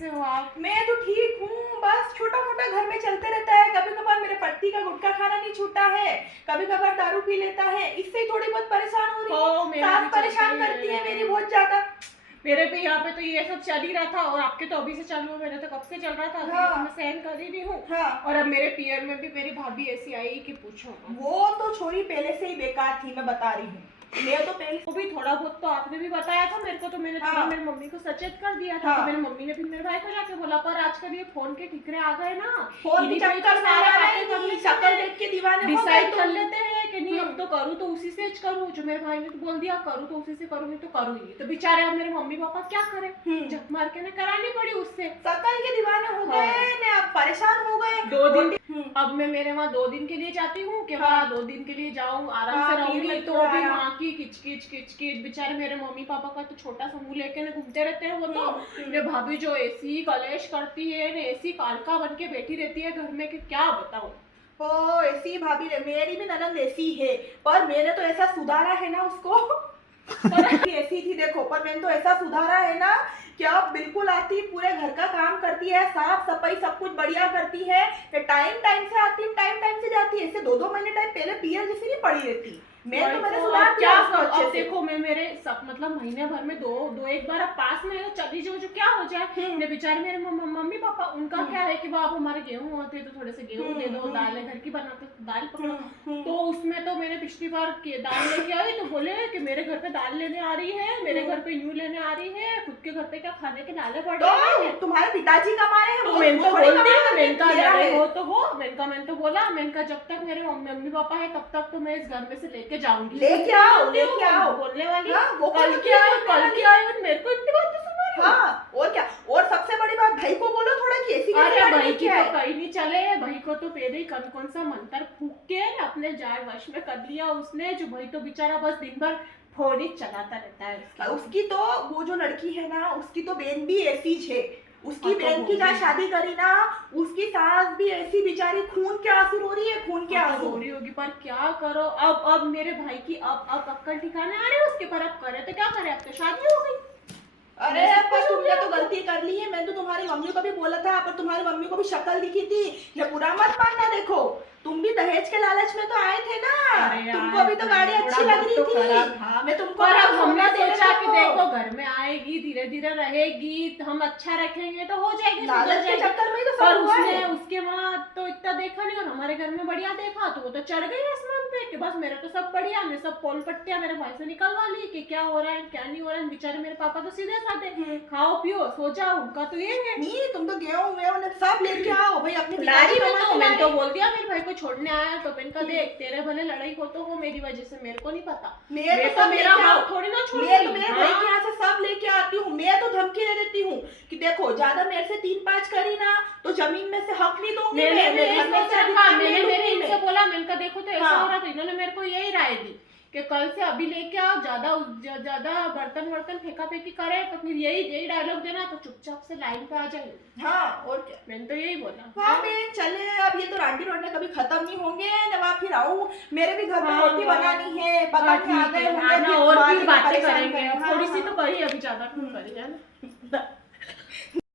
कैसे हो आप? मैं तो ठीक हूँ, बस छोटा मोटा घर में चलते रहता है। कभी कभार मेरे पत्ती का गुटखा खाना नहीं छूटा है, कभी कभार दारू पी लेता है, इससे ही थोड़ी बहुत परेशान हो रही हूँ। सास परेशान करती है मेरी बहुत ज्यादा। मेरे भी यहाँ पे तो ये सब चल ही रहा था, और आपके तो अभी से चालू है, मेरे तो कब से चल रहा था। हाँ, तो मैं सहन कर ही रही हूँ। हाँ। और अब मेरे पियर में भी मेरी भाभी ऐसी आई कि पूछो मत। वो तो छोरी पहले से ही बेकार थी, मैं बता रही हूँ। मैं तो पहले वो भी थोड़ा बहुत तो आपने भी बताया था मेरे को, तो मैंने थोड़ा मेरी मम्मी को सचेत कर दिया था। तो मेरी मम्मी ने फिर मेरे भाई को जाके बोला, पर आजकल ये फोन के ठिकरे आ गए ना, फोन के चक्कर में शक्ल देख के दीवाने डिसाइड कर लेते हैं कि नहीं अब तो करूँ तो उसी से करूँ। जो मेरे भाई ने तो बोल दिया करूँ तो उसी से करूँगी, तो करूँगी। तो बेचारे अब मेरे मम्मी पापा क्या करें, झक मार के करानी पड़ी उससे। शक्ल के दीवाने हो गए ने, अब परेशान हो गए। 2 दिन अब मैं मेरे वहाँ 2 दिन के लिए जाती हूँ कि वहाँ 2 दिन के लिए जाऊँ, आराम से रहूंगी। तो भी वहाँ की किचकिच बेचारे मेरे मम्मी पापा का तो छोटा सा मुंह लेके घूमते रहते हैं। वो तो ये भाभी जो ऐसी कलेश करती है, ऐसी कालका बन के बैठी रहती है घर में कि क्या बताऊं। ओ ऐसी भाभी, मेरी भी ननद ऐसी है, पर मैंने तो ऐसा सुधारा है ना उसको। ऐसी थी देखो, पर मैंने तो ऐसा सुधारा है ना कि अब बिल्कुल आती, पूरे घर का काम करती है, साफ सफाई सब कुछ बढ़िया करती है। टाइम टाइम से आती, टाइम टाइम से जाती है। ऐसे 2-2 महीने टाइम पहले पियर जैसी नहीं पड़ी रहती। मैंने सुधार क्या अब देखो, मैं मेरे सब मतलब महीने भर में दो एक बार अब पास में चली जाऊँ, जो क्या हो जाए। ने बेचारे मेरे मम्मी पापा, उनका क्या है कि वो आप हमारे गेहूं होते हैं तो थोड़े से गेहूं दे दो, दाल घर की बनाते दाल पकड़ो। तो उसमें तो मैंने पिछली बार दाल लेके आई तो बोले कि मेरे घर पे दाल लेने आ रही है, मेरे घर पे यूं लेने आ रही है, खुद के घर पे क्या खाने के लाले पड़ रहे हैं। तुम्हारे पिताजी कमा रहे हैं, तो मैंने तो बोल दिया, मैंने हो तो हो, मैंने तो बोला, मैंने जब तक मेरे मम्मी पापा है तब तक तो मैं इस घर में से लेके जाऊंगी। लेके आओ बोलने वाली। कल की आई मेरे को इतनी बात सुना। हाँ, और क्या। और सबसे बड़ी बात, भाई को बोलो थोड़ा कि ऐसी अरे भाई की तो कहीं नहीं चले। भाई को तो पहले ही कौन सा मंत्र फूक के अपने जाल वश में कर लिया उसने। जो भाई तो बेचारा बस दिन भर फोन ही चलाता रहता है। उसकी तो वो जो लड़की है ना, उसकी तो बहन भी ऐसी है। उसकी बहन की जहाँ शादी करी ना, उसकी सास भी ऐसी बेचारी, खून के आंसू रो रही है, खून के आंसू रो रही होगी। पर क्या करो, अब मेरे भाई की अब अक्कल ठिकाने आ रही है उसके। पर अब करे तो क्या करे, अब तो शादी हो गई। अरे पर तुमने तो गलती कर ली है। मैं तो तुम्हारी मम्मी को भी बोला था, पर तुम्हारी मम्मी को भी शक्ल दिखी थी। ये बुरा मत मानना। देखो तुम भी दहेज के लालच में तो आए थे ना, तुमको भी तो गाड़ी अच्छी लग रही थी। मैं तुमको हमने सोचा कि देखो घर में आएगी, धीरे धीरे रहेगी, हम अच्छा रखेंगे तो हो जाएगी, लालच के चक्कर में तो पर उसने उसके वहाँ तो इतना देखा नहीं, और हमारे घर में बढ़िया देखा तो वो तो चढ़ गई आसमान पे कि बस मेरा तो सब बढ़िया। मैं सब पोल पट्टियां मेरे भाई से निकलवा ली कि क्या हो रहा है क्या नहीं हो रहा है। बेचारे मेरे पापा तो सीधे साधे, खाओ पियो सो जाओ, उनका तो ये है। नहीं, तुम तो गेहूं सब लेके आओ भाई अपने पिताजी को। मैंने तो बोल दिया मेरे भाई को छोड़ने आया तो मैंने कहा देख, तेरे भले लड़ाई हो तो हो, मेरी वजह से मेरे को नहीं पता। तो मेरा हाथ थोड़ी ना छोड़, मैं तो मेरे भाई के यहाँ से सब लेके आती हूँ। मैं तो धमकी दे देती हूँ कि देखो ज्यादा मेरे से 3-5 करी ना तो जमीन में से हक नहीं दूंगी। मैंने मेरे इनसे बोला, मैंने कहा देखो तो ऐसा हो रहा था। इन्होंने मेरे को यही राय दी कि कल से अभी लेके आओ, ज्यादा बर्तन फेंका फेंकी करे तो फिर यही डायलॉग देना, तो चुपचाप से लाइन पे आ जाए। हाँ, और क्या। मैंने तो यही बोला। हाँ बहन चले, अब ये तो रांडी रोटने कभी खत्म नहीं होंगे ना। फिर आऊँ, मेरे भी घर में रोटी बनानी है, पता नहीं आ गए होंगे और भी बातें करेंगे। थोड़ी सी तो करी, अभी ज्यादा करेंगे ना।